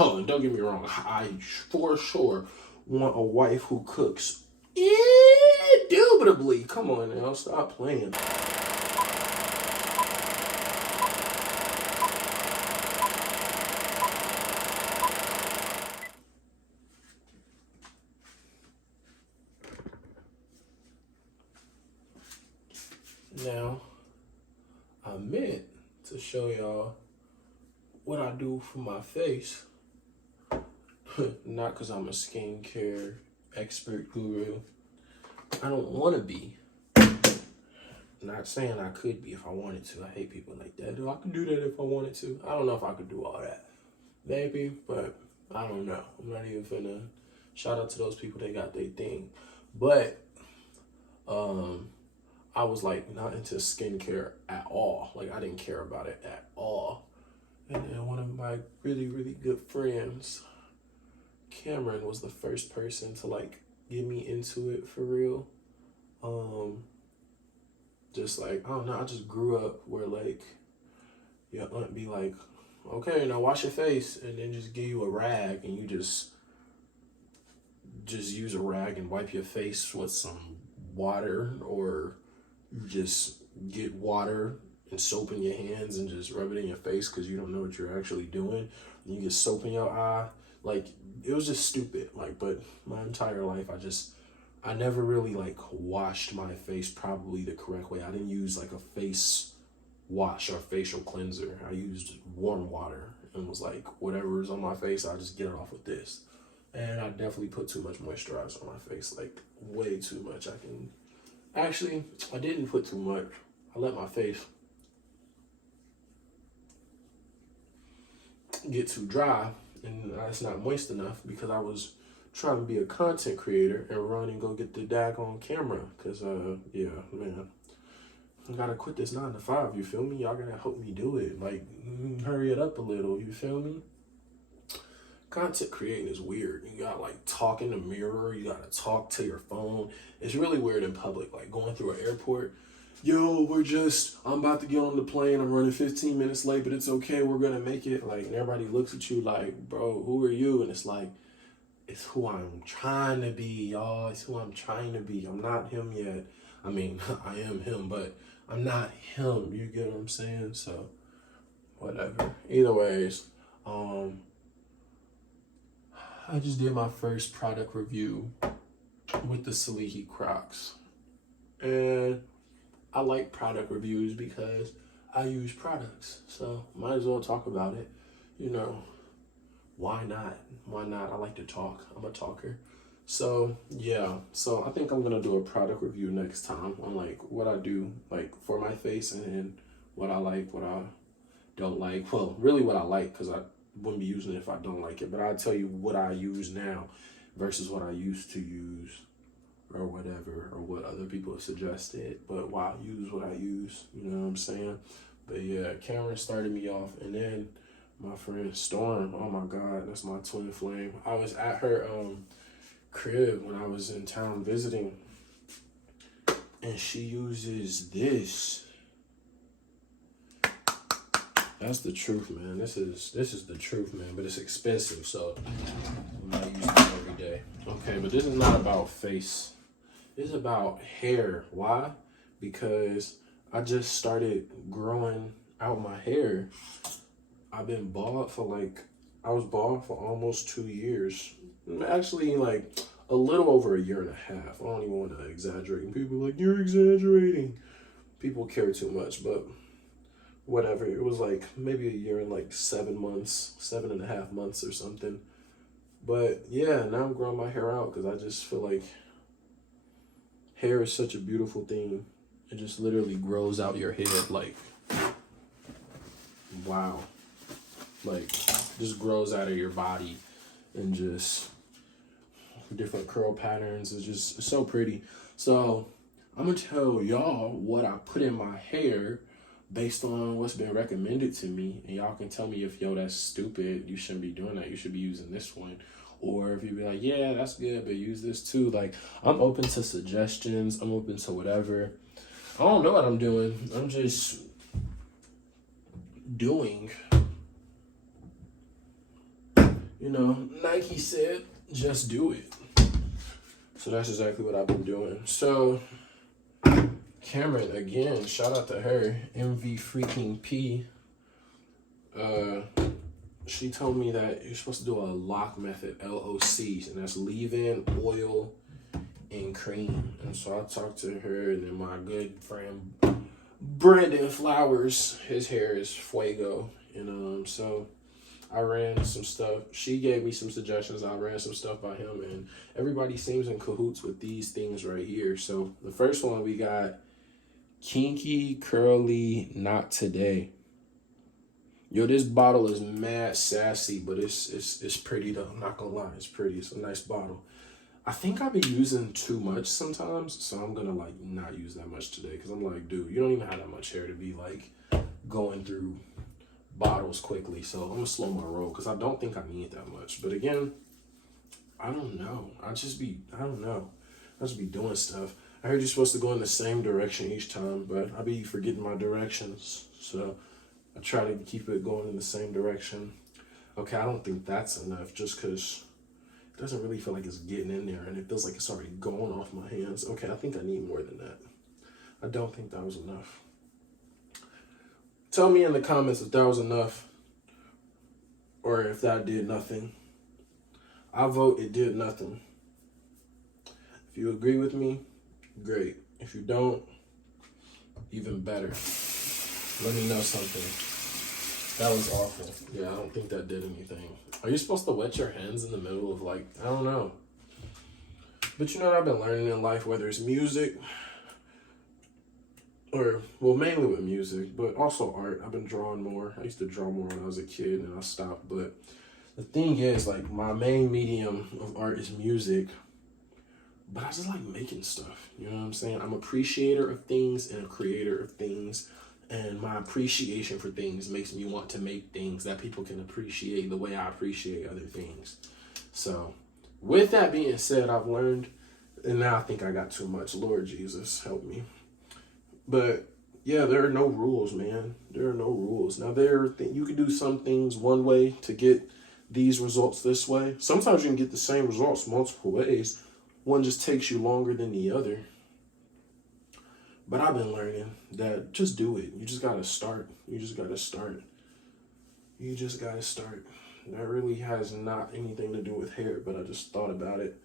hold on, don't get me wrong. I for sure want a wife who cooks indubitably. Come on now, stop playing. Now, I meant to show y'all what I do for my face. Not because I'm a skincare expert guru. I don't want to be. Not saying I could be if I wanted to. I hate people like that. I could do that if I wanted to. I don't know if I could do all that. Maybe, but I don't know. I'm not even finna shout out to those people that got their thing. But I was like not into skincare at all. Like I didn't care about it at all. And then one of my really, really good friends, Cameron, was the first person to like get me into it for real. Just like, I don't know, I just grew up where like your aunt be like, okay, now wash your face, and then just give you a rag and you just use a rag and wipe your face with some water, or you just get water and soap in your hands and just rub it in your face because you don't know what you're actually doing. And you get soap in your eye. Like, it was just stupid. Like, but my entire life, I never really like washed my face probably the correct way. I didn't use like a face wash or facial cleanser. I used warm water and was like, whatever's on my face, I just get it off with this. And I definitely put too much moisturizer on my face, like way too much. I didn't put too much. I let my face get too dry and it's not moist enough because I was trying to be a content creator and run and go get the daggone camera. Cause yeah, man, I gotta quit this 9 to 5. You feel me? Y'all gotta help me do it. Like, hurry it up a little. You feel me? Content creating is weird. You gotta like talk in the mirror. You gotta talk to your phone. It's really weird in public. Like going through an airport. Yo, I'm about to get on the plane. I'm running 15 minutes late, but it's okay. We're gonna make it. Like, and everybody looks at you like, bro, who are you? And it's like, it's who I'm trying to be, y'all. It's who I'm trying to be. I'm not him yet. I mean, I am him, but I'm not him. You get what I'm saying? So, whatever. Either ways, I just did my first product review with the Salihi Crocs. And I like product reviews because I use products. So, might as well talk about it. You know, why not? Why not? I like to talk. I'm a talker. So yeah, so I think I'm gonna do a product review next time on like what I do like for my face and what I like, what I don't like. Well, really what I like, because I wouldn't be using it if I don't like it, but I'll tell you what I use now versus what I used to use or whatever, or what other people have suggested, but why I use what I use, you know what I'm saying? But yeah, Cameron started me off, and then my friend Storm, oh my God, that's my twin flame. I was at her crib when I was in town visiting, and she uses this. That's the truth, man. This is the truth, man, but it's expensive, so I'm not using it every day. Okay, but this is not about face. This is about hair. Why? Because I just started growing out my hair. I've been bald for I was bald for almost 2 years. Actually, like a little over a year and a half. I don't even want to exaggerate. People are like, you're exaggerating. People care too much, but whatever. It was like maybe a year and like 7 months, 7.5 months or something. But yeah, now I'm growing my hair out because I just feel like hair is such a beautiful thing. It just literally grows out your head like, wow. Like, just grows out of your body and just different curl patterns. It's so pretty. So I'm gonna tell y'all what I put in my hair based on what's been recommended to me, and y'all can tell me if, yo, that's stupid, you shouldn't be doing that, you should be using this one. Or if you be like, yeah, that's good, but use this too. Like, I'm open to suggestions. I'm open to whatever. I don't know what I'm doing. I'm just doing. You know, Nike said, just do it. So that's exactly what I've been doing. So Cameron, again, shout out to her, MV freaking P. She told me that you're supposed to do a lock method, LOC, and that's leave-in, oil, and cream. And so I talked to her, and then my good friend Brandon Flowers, his hair is fuego, and so I ran some stuff. She gave me some suggestions. I ran some stuff by him, and everybody seems in cahoots with these things right here. So the first one we got kinky, curly, not today. Yo, this bottle is mad sassy, but it's pretty though. I'm not gonna lie, it's pretty. It's a nice bottle. I think I be using too much sometimes, so I'm gonna like not use that much today because I'm like, dude, you don't even have that much hair to be like going through bottles quickly. So I'm gonna slow my roll because I don't think I need that much. But again, I don't know. I just be doing stuff. I heard you're supposed to go in the same direction each time, but I be forgetting my directions. So I try to keep it going in the same direction. Okay, I don't think that's enough just because it doesn't really feel like it's getting in there and it feels like it's already going off my hands. Okay, I think I need more than that. I don't think that was enough. Tell me in the comments if that was enough or if that did nothing. I vote it did nothing. If you agree with me, great. If you don't, even better. Let me know something. That was awful. Yeah, I don't think that did anything. Are you supposed to wet your hands in the middle of like, I don't know. But you know what I've been learning in life, whether it's music or, well, mainly with music, but also art. I've been drawing more. I used to draw more when I was a kid and I stopped. But the thing is, like, my main medium of art is music. But I just like making stuff. You know what I'm saying? I'm an appreciator of things and a creator of things. And my appreciation for things makes me want to make things that people can appreciate the way I appreciate other things. So with that being said, I've learned, and now I think I got too much. Lord Jesus, help me. But yeah, there are no rules, man. There are no rules. Now, you can do some things one way to get these results this way. Sometimes you can get the same results multiple ways. One just takes you longer than the other. But I've been learning that just do it. You just got to start. You just got to start. You just got to start. That really has not anything to do with hair, but I just thought about it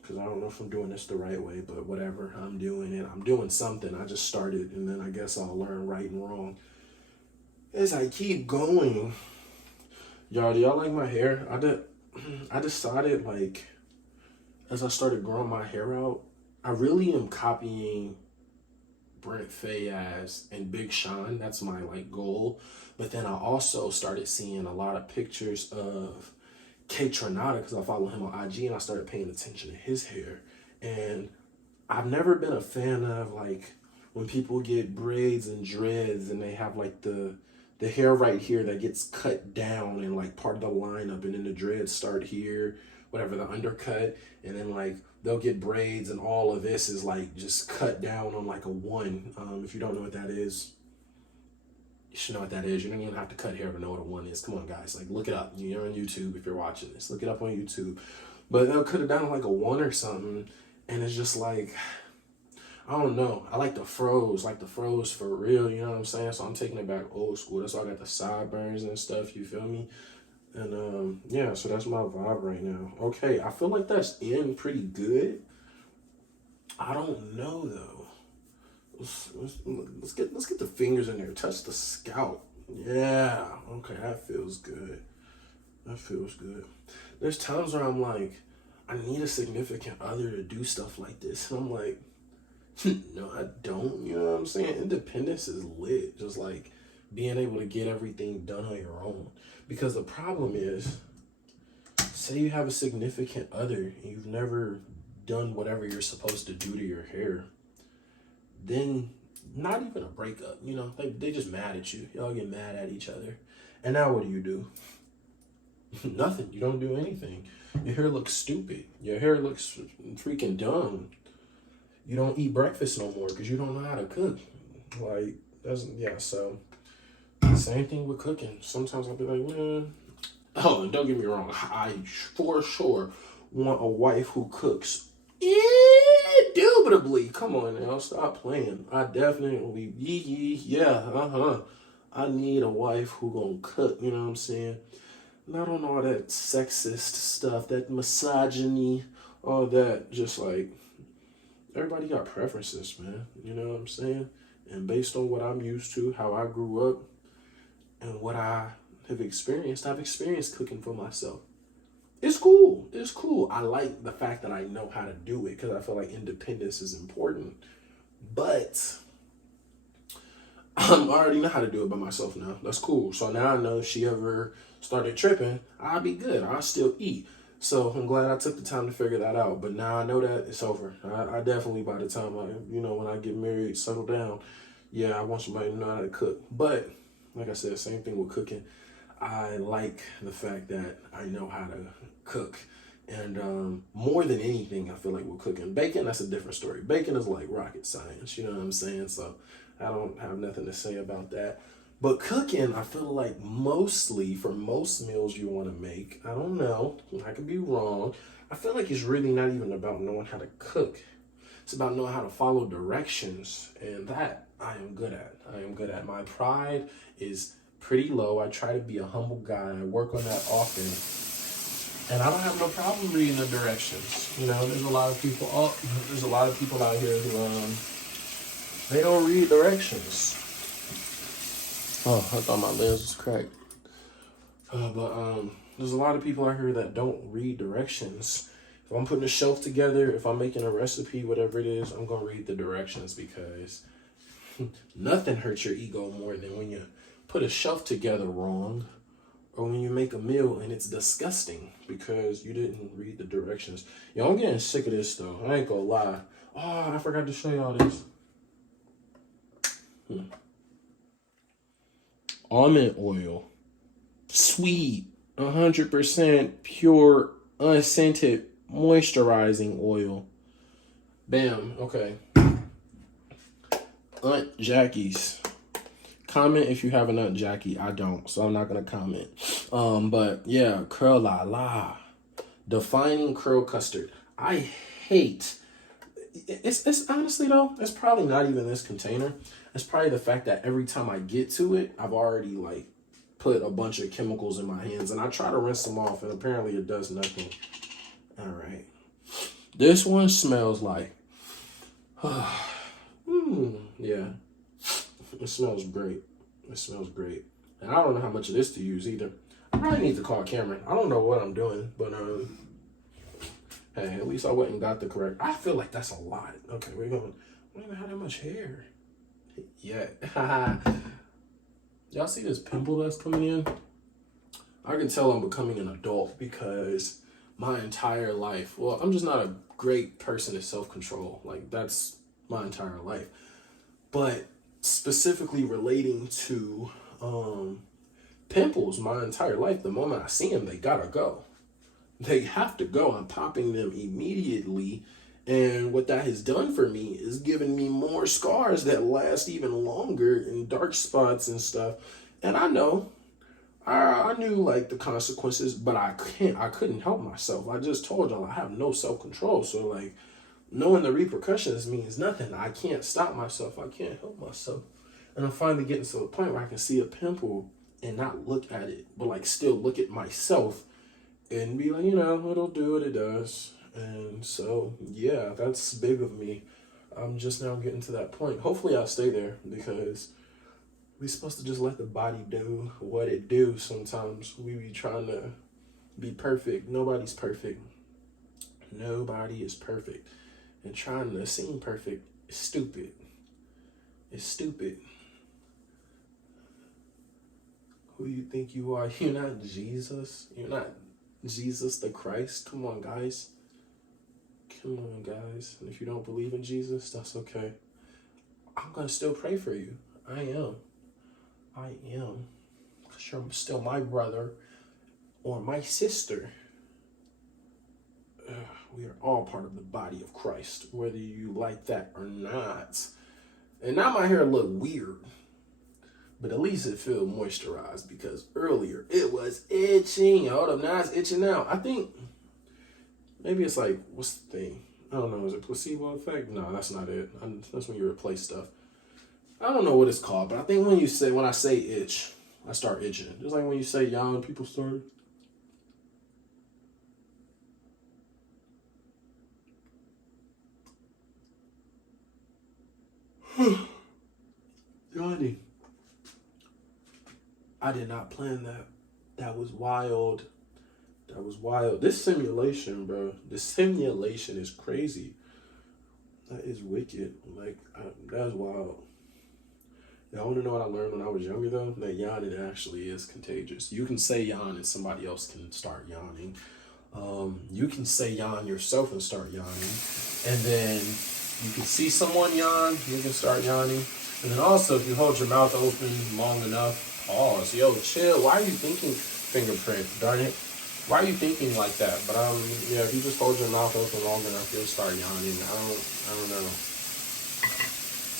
because I don't know if I'm doing this the right way, but whatever, I'm doing it. I'm doing something. I just started, and then I guess I'll learn right and wrong as I keep going. Y'all, do y'all like my hair? I decided, like, as I started growing my hair out, I really am copying Brent Fayez and Big Sean. That's my like goal. But then I also started seeing a lot of pictures of K Tronada because I follow him on IG and I started paying attention to his hair. And I've never been a fan of like when people get braids and dreads and they have like the hair right here that gets cut down and like part of the lineup, and then the dreads start here, whatever, the undercut, and then like they'll get braids and all of this is like just cut down on like a one. If you don't know what that is, you should know what that is. You don't even have to cut hair to know what a one is. Come on, guys, like look it up. You're on YouTube if you're watching this. Look it up on YouTube. But they'll cut it down like a one or something, and it's just like, I don't know. I like the froze for real, you know what I'm saying? So I'm taking it back old school. That's why I got the sideburns and stuff, you feel me? And yeah, so that's my vibe right now. Okay, I feel like that's in pretty good. I don't know though. Let's get the fingers in there. Touch the scalp. Yeah. Okay, that feels good. That feels good. There's times where I'm like, I need a significant other to do stuff like this, and I'm like, no, I don't. You know what I'm saying? Independence is lit. Just like being able to get everything done on your own. Because the problem is, say you have a significant other and you've never done whatever you're supposed to do to your hair, then not even a breakup, you know, they just mad at you. Y'all get mad at each other. And now what do? Nothing. You don't do anything. Your hair looks stupid. Your hair looks freaking dumb. You don't eat breakfast no more because you don't know how to cook. Like, yeah, so same thing with cooking. Sometimes I'll be like, man, Oh, and don't get me wrong, I for sure want a wife who cooks indubitably. Come on now, stop playing. I definitely, yeah. I need a wife who gonna cook, you know what I'm saying? Not on all that sexist stuff, that misogyny, all that. Just like, everybody got preferences, man. You know what I'm saying? And based on what I'm used to, how I grew up, and what I have experienced, I've experienced cooking for myself. It's cool. It's cool. I like the fact that I know how to do it because I feel like independence is important. But I already know how to do it by myself now. That's cool. So now I know if she ever started tripping, I'll be good. I'll still eat. So I'm glad I took the time to figure that out. But now I know that it's over. I definitely, by the time when I get married, settle down, yeah, I want somebody to know how to cook. But like I said, same thing with cooking. I like the fact that I know how to cook. And more than anything, I feel like with cooking. Baking, that's a different story. Baking is like rocket science, you know what I'm saying? So I don't have nothing to say about that. But cooking, I feel like mostly for most meals you want to make, I don't know, I could be wrong. I feel like it's really not even about knowing how to cook. It's about knowing how to follow directions. And that I am good at. I am good at. My pride is pretty low. I try to be a humble guy. I work on that often. And I don't have no problem reading the directions. You know, there's a lot of people out here who they don't read directions. Oh, I thought my lens was cracked. But there's a lot of people out here that don't read directions. If I'm putting a shelf together, if I'm making a recipe, whatever it is, I'm gonna read the directions because nothing hurts your ego more than when you put a shelf together wrong, or when you make a meal and it's disgusting because you didn't read the directions. Yo, I'm getting sick of this though. I ain't gonna lie. Oh, I forgot to show y'all this. Almond oil. Sweet. 100% pure, unscented, moisturizing oil. Bam. Okay. Aunt Jackie's. Comment if you have an Aunt Jackie. I don't, so I'm not gonna comment. But yeah, curl la la. Defining curl custard. I hate. It's honestly though, it's probably not even this container. It's probably the fact that every time I get to it, I've already like put a bunch of chemicals in my hands, and I try to rinse them off, and apparently it does nothing. All right, this one smells like. Yeah. It smells great. It smells great. And I don't know how much of this to use either. I probably need to call Cameron. I don't know what I'm doing, but hey, at least I went and got the correct. I feel like that's a lot. Okay, we're going. I don't even have that much hair. Yeah. Y'all see this pimple that's coming in? I can tell I'm becoming an adult because my entire life, well, I'm just not a great person at self-control. Like, that's my entire life. But specifically relating to pimples, my entire life, the moment I see them, they gotta go. They have to go. I'm popping them immediately. And what that has done for me is given me more scars that last even longer and dark spots and stuff. And I know, I knew like the consequences, but I couldn't help myself. I just told y'all I have no self-control. So like, knowing the repercussions means nothing. I can't stop myself. I can't help myself. And I'm finally getting to a point where I can see a pimple and not look at it, but like still look at myself and be like, it'll do what it does. And so, yeah, that's big of me. I'm just now getting to that point. Hopefully I'll stay there because we're supposed to just let the body do what it do. Sometimes we be trying to be perfect. Nobody's perfect. Nobody is perfect. And trying to seem perfect is stupid. It's stupid. Who you think you are? You're not Jesus. You're not Jesus the Christ. Come on, guys. Come on, guys. And if you don't believe in Jesus, that's okay. I'm going to still pray for you. I am. Because you're still my brother or my sister. We are all part of the body of Christ, whether you like that or not. And now my hair look weird. but at least it feel moisturized because earlier it was itching. Hold up, now it's itching now. I think maybe it's like, what's the thing? I don't know, is it placebo effect? No, that's not it. That's when you replace stuff. I don't know what it's called, but I think when I say itch, I start itching. Just like when you say yawn, people start. Yawning. I did not plan that. That was wild. That was wild. This simulation, bro. This simulation is crazy. That is wicked. Like, that's wild. Y'all want to know what I learned when I was younger, though? That yawning actually is contagious. You can say yawn and somebody else can start yawning. You can say yawn yourself and start yawning. And then you can see someone yawn, you can start yawning. And then also, if you hold your mouth open long enough, pause. Yo, chill. Why are you thinking fingerprint? Darn it. Why are you thinking like that? But yeah, if you just hold your mouth open long enough, you'll start yawning. I don't know.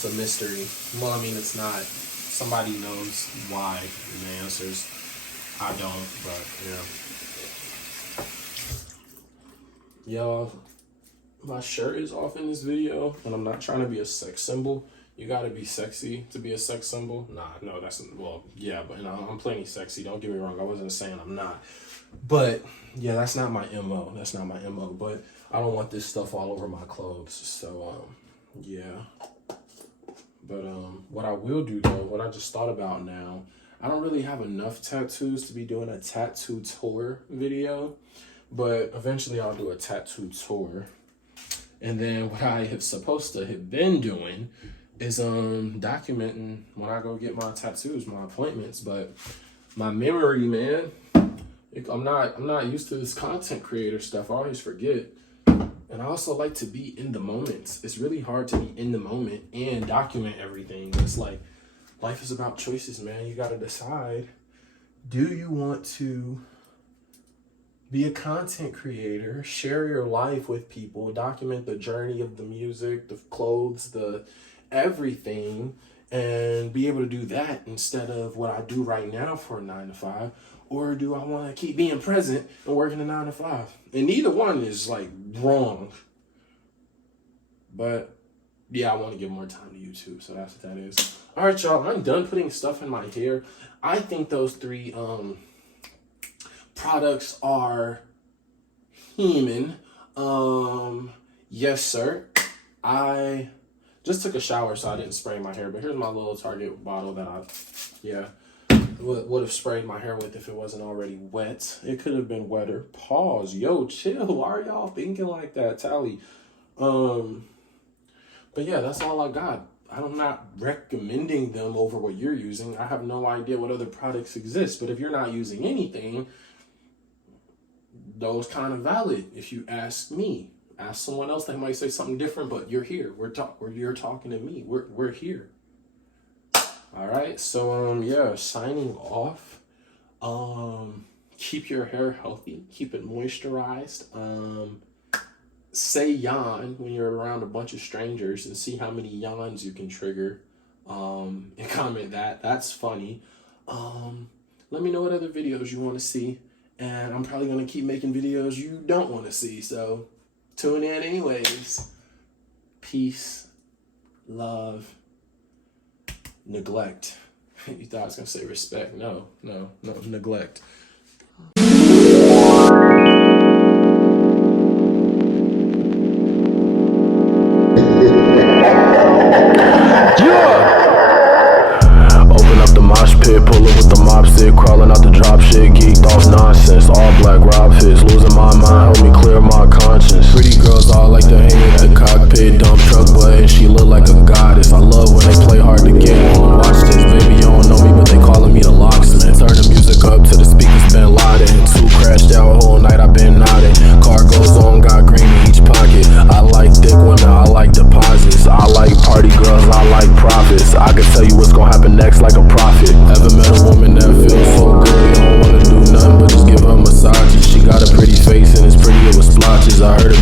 It's a mystery. Well, I mean, it's not. Somebody knows why in the answers. I don't, but yeah. Yo, my shirt is off in this video, and I'm not trying to be a sex symbol. You gotta be sexy to be a sex symbol. Nah, no, that's, well, yeah, but I'm plenty sexy. Don't get me wrong. I wasn't saying I'm not. But yeah, that's not my MO. That's not my MO. But I don't want this stuff all over my clothes. So yeah. But what I will do though, what I just thought about now, I don't really have enough tattoos to be doing a tattoo tour video. But eventually I'll do a tattoo tour. And then what I have supposed to have been doing is documenting when I go get my tattoos, my appointments. But my memory, man, I'm not used to this content creator stuff. I always forget. And I also like to be in the moment. It's really hard to be in the moment and document everything. It's like, life is about choices, man. You gotta decide, do you want to be a content creator, share your life with people, document the journey of the music, the clothes, the everything, and be able to do that instead of what I do right now for a 9 to 5? Or do I want to keep being present and working a 9 to 5? And neither one is like wrong. But yeah, I want to give more time to YouTube. So that's what that is. All right, y'all. I'm done putting stuff in my hair. I think those 3 products are human. Yes, sir. I just took a shower, so I didn't spray my hair. But here's my little Target bottle that would have sprayed my hair with if it wasn't already wet. It could have been wetter. Pause. Yo, chill. Why are y'all thinking like that, Tally? But yeah, that's all I got. I'm not recommending them over what you're using. I have no idea what other products exist. But if you're not using anything, those kind of valid. If you ask me, ask someone else, they might say something different. But you're here. You're talking to me. We're here. All right, so yeah, signing off. Keep your hair healthy, keep it moisturized. Say yawn when you're around a bunch of strangers and see how many yawns you can trigger. And comment that's funny. Let me know what other videos you want to see, and I'm probably gonna keep making videos you don't want to see. So tune in anyways. Peace, love. Neglect. You thought I was gonna say respect. No, neglect. Open up the mosh pit, pull it with the mop stick, crawling out the drop shit, geeked off nonsense, all black rob fits, losing my mind, help me clear my conscience. Pretty girls all like to hang in the cockpit, dump truck button, she look like a goddess. I love when they play hard to get on. Watch this, baby, you don't know me, but they calling me the locksmith. Turn the music up to the speakers been loaded. 2 crashed out whole night, I been nodding. Car goes on, got green in each pocket. I like thick women, I like deposits. I like party girls, I like profits. I can tell you what's gonna happen next like a prophet. Ever met a woman that feels so good, you don't wanna do nothing but just give her massages. She got a pretty face and it's pretty with splotches. I heard it